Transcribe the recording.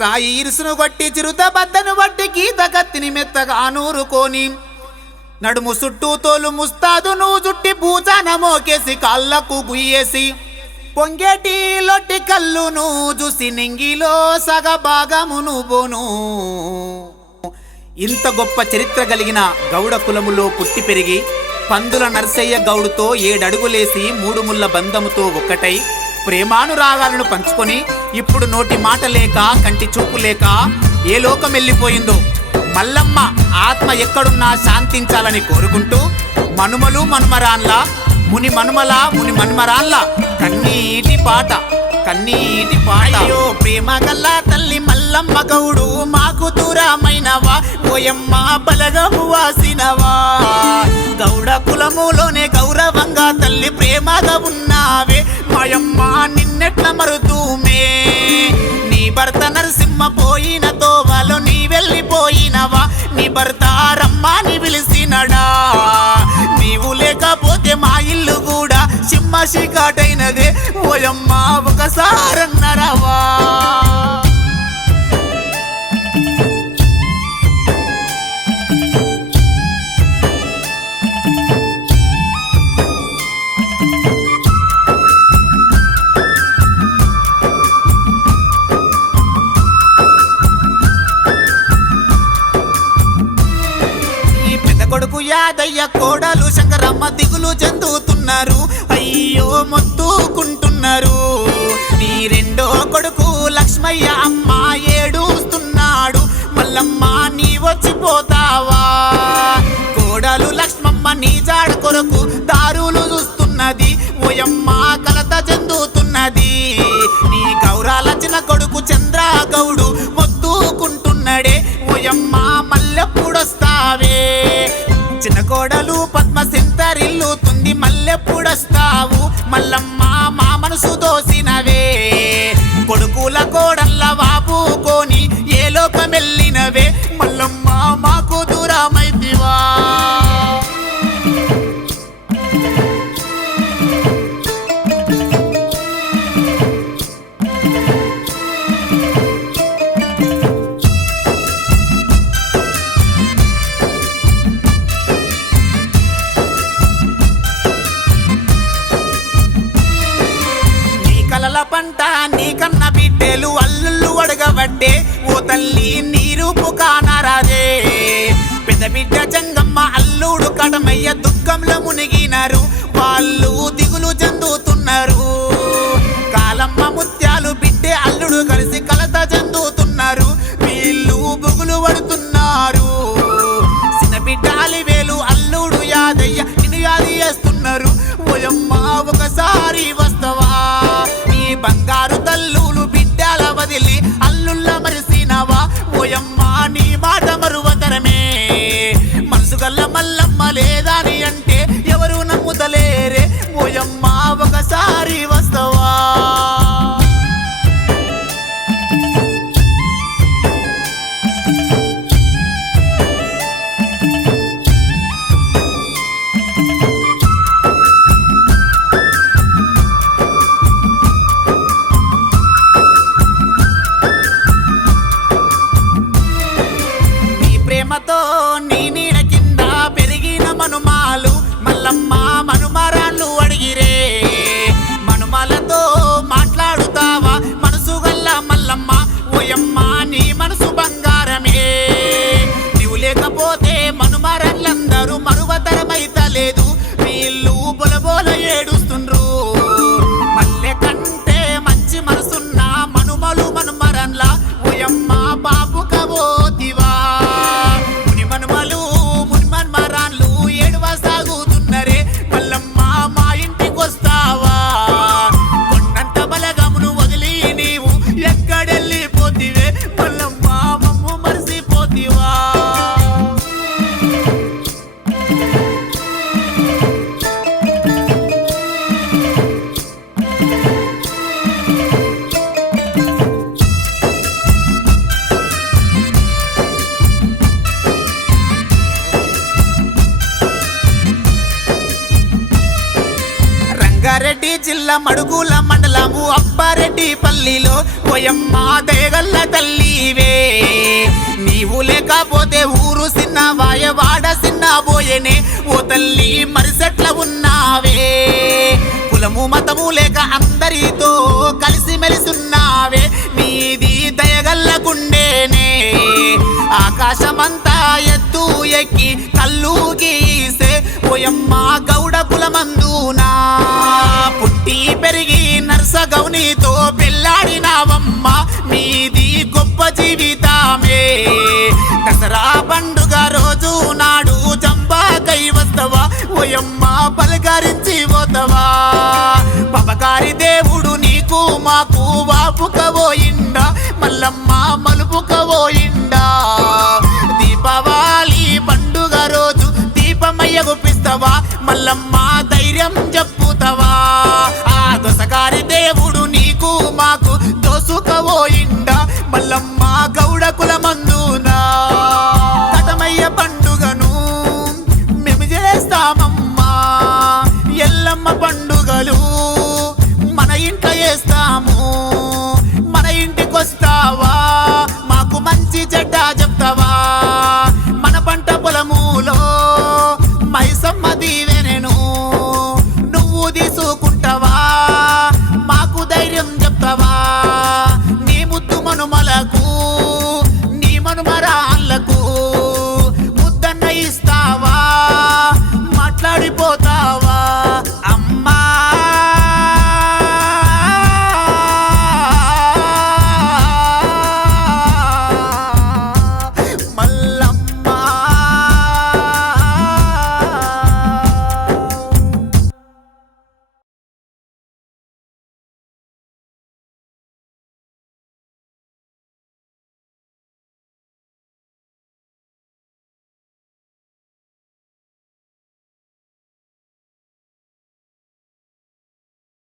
రాయి ఇరుసును కొట్టి చిరుత బద్దను బట్టి గీత కత్తిని మెత్తగా నూరుకొని నడుము చుట్టూ తోలు ముస్తాదు నువ్వు చుట్టి భూజాన మోకేసి కాళ్ళకు గుయ్యేసి పొంగేటి లొట్టి కల్లును చూసి నింగిలో సగ భాగమును బోను. ఇంత గొప్ప చరిత్ర కలిగిన గౌడ కులములో పుట్టి పెరిగి పందుల నర్సయ్య గౌడుతో 7 అడుగులేసి 3 ముళ్ళ బంధముతో ఒక్కటై ప్రేమానురాగాలను పంచుకొని ఇప్పుడు నోటి మాట లేక కంటి చూపు లేక ఏ లోకం వెళ్ళిపోయిందో మల్లమ్మ ఆత్మ ఎక్కడున్నా శాంతించాలని కోరుకుంటూ మనుమలు మనుమరాన్ల ముని మనుమరాన్ల కన్నీటి పాట అయ్యో ప్రేమ గల్ల తల్లి మల్లమ్మ గౌడు మాకు దూరమైనవా ఓయమ్మ బలగము వాసినవా. గౌడ కులములోనే గౌరవంగా తల్లి ప్రేమగా ఉన్నావే మాయమ్మ నిన్నెట్ల మరుతూమే. నీ భర్త నరసింహ పోయిన తోవలో నీ వెళ్ళిపోయినవా నీ భర్త రమ్మని పిలిచినడా. నీవు లేకపోతే మా ఇల్లు కూడా సింహ శికాటైనదే ఓయమ్మ ఒకసారన్నరవా. కొడుకు యాదయ్య కోడలు శంకరమ్మ దిగులు చెందుతున్నారు అయ్యో మొత్తుకుంటున్నారు. నీ రెండో కొడుకు లక్ష్మయ్య అమ్మ ఏడుస్తున్నాడు మల్లమ్మ నీ వచ్చిపోతావా. కోడలు లక్ష్మమ్మ నీ జాడ కొరకు దారులు చూస్తున్నది ఓయమ్మ కలత చెందుతున్నది. నీ గౌరాల చిన్న కొడుకు చంద్ర గౌడు మొత్తుకుంటున్నాడే ఓయమ్మ మల్లెప్పుడొస్తావే. చిన్న కోడలు పద్మ సింతరిల్లుతుంది మల్లెప్పుడొస్తావు మల్లమ్మ మా మనసు దోసినవే. కొడుకుల కోడళ్ళ వాపుకొని ఏ లోకమెళ్ళినవే మల్లమ్మ మాకు దూరమైతివా. పంట నీ కన్న బిడ్డలు అల్లుళ్ళు అడగబట్టే ఓ తల్లి నీ రూపు కానరాదే. పెద్ద బిడ్డ జంగమ్మ అల్లుడు కడమయ్య దుఃఖంలో మునిగినారు వాళ్ళు దిగులు చెందుతున్నారు. కాలమ్మ ముత్యాలు బిడ్డే అల్లుడు కలిసి కలత చెందుతున్నారు వీళ్ళు బుగులు పడుతున్నారు. చిన్న బిడ్డ అలివేలు అల్లుడు యాదయ్య నిన్ను యాది చేస్తున్నారు ఓయమ్మ ఒకసారి వస్తవా. బంగారు తల్లులు బిడ్డల వదిలి అల్లుళ్ళ మరిసినవా ఓయమ్మ నీ మాట మరువతరమే. మనసు గల్ల మల్లమ్మ లేదని అంటే ఎవరు నమ్ముతలేరే ఓయమ్మ ఒకసారి వస్తవా. నీ నీడ కింద పెరిగిన మనుమాలు మల్లమ్మ మనుమరాళ్ళు అడిగిరే. మనుమాలతో మాట్లాడుతావా మనసు గల్ల మల్లమ్మ ఓయమ్మ నీ మనసు బంగారమే. నీవు లేకపోతే మనుమరాళ్ళందరూ మరువతరమైతలేదు వీళ్ళు బొలబోల ఏడుస్తుండ్రు. మల్లె కంటే మంచి మనసున్న మనుమలు మనుమరన్ల ఓయమ్మ బాబు కబోతివా. రంగారెడ్డి జిల్లా మడుగుల మండలము అప్పారెడ్డి పల్లిలో పోయమ్మ దయగల్ల తల్లివే. నీవు లేకపోతే ఊరు సిన్న వాయవాడ సిన్న పోయేనే ఓ తల్లి మరిసెట్ల ఉన్నావే. కులము మతము లేక అందరితో కలిసి మెలిసున్నావే. నీది దయగల్ల గుండేనే ఆకాశమంతా ఎత్తు ఎక్కి కళ్ళు గీసే పోయమ్మ గౌడ కులమందునా పుట్టి పెరిగి నర్సగౌనితో పెళ్ళాడినావమ్మ. నీది గొప్ప జీవితమే. దసరా పండుగ రోజు నాడు జంబాకై వస్తవా ఓయమ్మ పలకరించి పోతవా. పపకారి దేవుడు నీకు మాకు వాపుకవోయిండా మల్లమ్మ మలుపుకవోయిండా. దీపావళి పండుగ రోజు దీపమయ్య గుప్పిస్తవా మల్లమ్మ ధైర్యం చెప్పుతవా. ఆ దొసకారి దేవుడు నీకు మాకు దోసుకవోయిండా మల్లమ్మ గౌడ కులమందునా. కటమయ్య పండుగను మేము చేస్తామమ్మా. ఎల్లమ్మ పండుగలు మన ఇంట్లో చేస్తాము. మన ఇంటికొస్తావా మాకు మంచి చెడ్డ చెప్తావా. మన పంట పొలములో మైసమ్మ దీవెనెను నువ్వు తీసుకుంటావా. మాకు ధైర్యం చెప్తావా. నీ ముద్దు మనుమలకు నీ మనుమరాళ్ళకు ముద్దన్న ఇస్తావా. మాట్లాడిపోతావా